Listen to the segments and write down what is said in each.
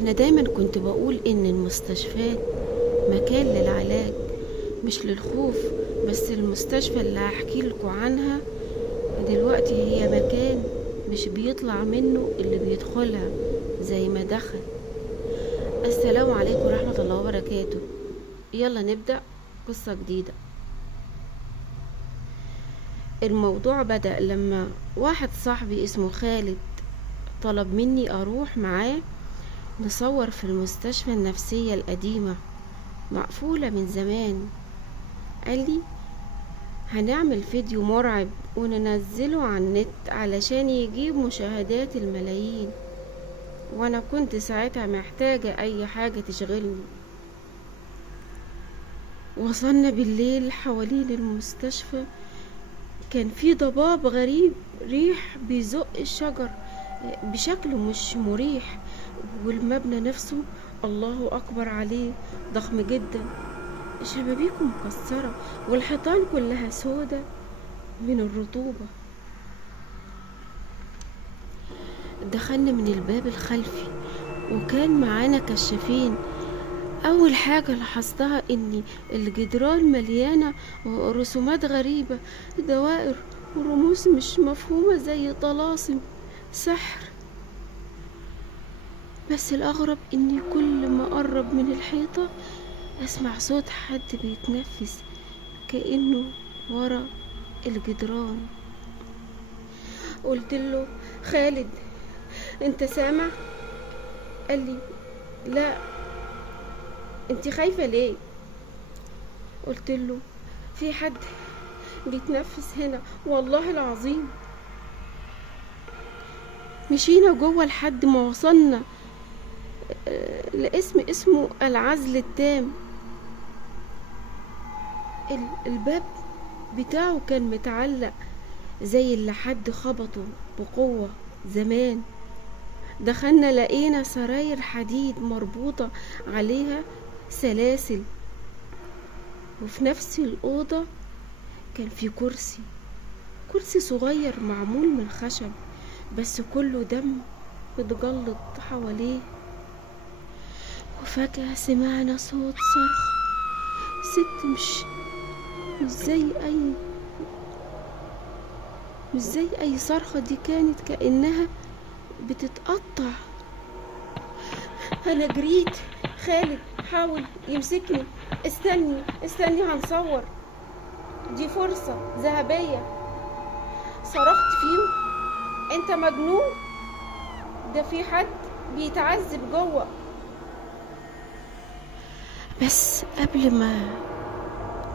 أنا دايما كنت بقول إن المستشفيات مكان للعلاج، مش للخوف. بس المستشفى اللي هحكي لكم عنها دلوقتي هي مكان مش بيطلع منه اللي بيدخلها زي ما دخل. السلام عليكم ورحمة الله وبركاته. يلا نبدأ قصة جديدة. الموضوع بدأ لما واحد صاحبي اسمه خالد طلب مني أروح معاه نصور في المستشفى النفسية القديمة، مقفولة من زمان. قالي هنعمل فيديو مرعب وننزله على النت علشان يجيب مشاهدات الملايين، وانا كنت ساعتها محتاجة اي حاجة تشغلني. وصلنا بالليل حوالين المستشفى، كان في ضباب غريب، ريح بيزق الشجر بشكل مش مريح، والمبنى نفسه الله اكبر عليه ضخم جدا، شبابيكه مكسرة والحيطان كلها سودة من الرطوبة. دخلنا من الباب الخلفي وكان معانا كشافين. اول حاجة لاحظتها ان الجدران مليانة رسومات غريبة، دوائر ورموز مش مفهومة زي طلاسم سحر. بس الاغرب اني كل ما اقرب من الحيطة اسمع صوت حد بيتنفس كأنه ورا الجدران. قلت له خالد انت سامع؟ قال لي لا. انت خايفة ليه؟ قلت له في حد بيتنفس هنا والله العظيم. مشينا جوه لحد ما وصلنا لاسم اسمه العزل التام. الباب بتاعه كان متعلق زي اللي حد خبطه بقوة زمان. دخلنا لقينا سراير حديد مربوطة عليها سلاسل، وفي نفس الأوضة كان في كرسي صغير معمول من خشب بس كله دم متجلط حواليه. وفجأة سمعنا صوت صرخ ست مش زي اي صرخة، دي كانت كأنها بتتقطع. انا جريت، خالد حاول يمسكني. استني هنصور، دي فرصة ذهبية. صرخت فيه انت مجنون، ده في حد بيتعذب جوه. بس قبل ما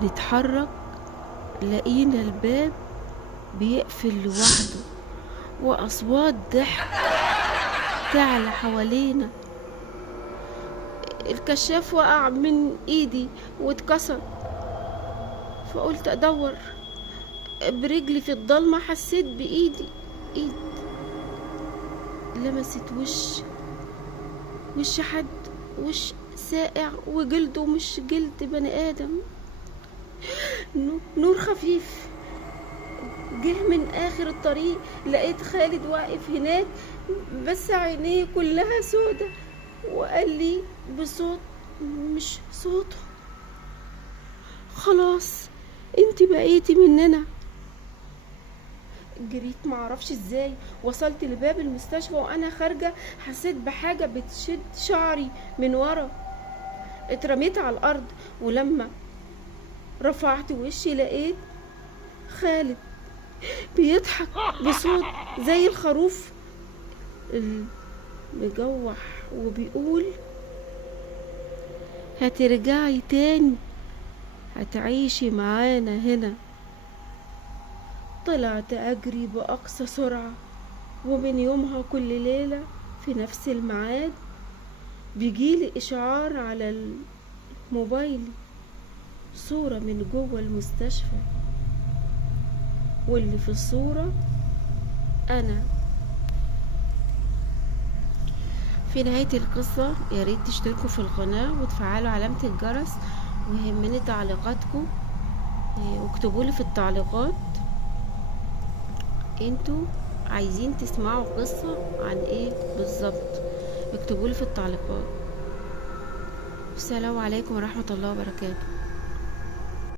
نتحرك لقينا الباب بيقفل لوحده واصوات ضحك تعلى حوالينا. الكشاف وقع من ايدي واتكسر، فقلت ادور برجلي في الضلمة. حسيت بايد لمست وش حد، وش ساقع وجلده مش جلد بني ادم. نور خفيف جه من اخر الطريق. لقيت خالد واقف هناك بس عينيه كلها سودة، وقال لي بصوت مش صوته خلاص انت بقيتي مننا. جريت معرفش ازاي، وصلت لباب المستشفى وانا خارجة حسيت بحاجة بتشد شعري من ورا. اترميت على الارض، ولما رفعت وشي لقيت خالد بيضحك بصوت زي الخروف المجوح وبيقول هترجعي تاني، هتعيشي معانا هنا. طلعت اجري باقصى سرعة، ومن يومها كل ليلة في نفس الميعاد بيجيلي اشعار على الموبايل، صورة من جوه المستشفى، واللي في الصورة أنا. في نهاية القصة يا ريت تشتركوا في القناة وتفعلوا علامة الجرس، ويهمني تعليقاتكم. واكتبولي في التعليقات انتوا عايزين تسمعوا قصة عن ايه بالظبط. اكتبولي في التعليقات. السلام عليكم ورحمة الله وبركاته.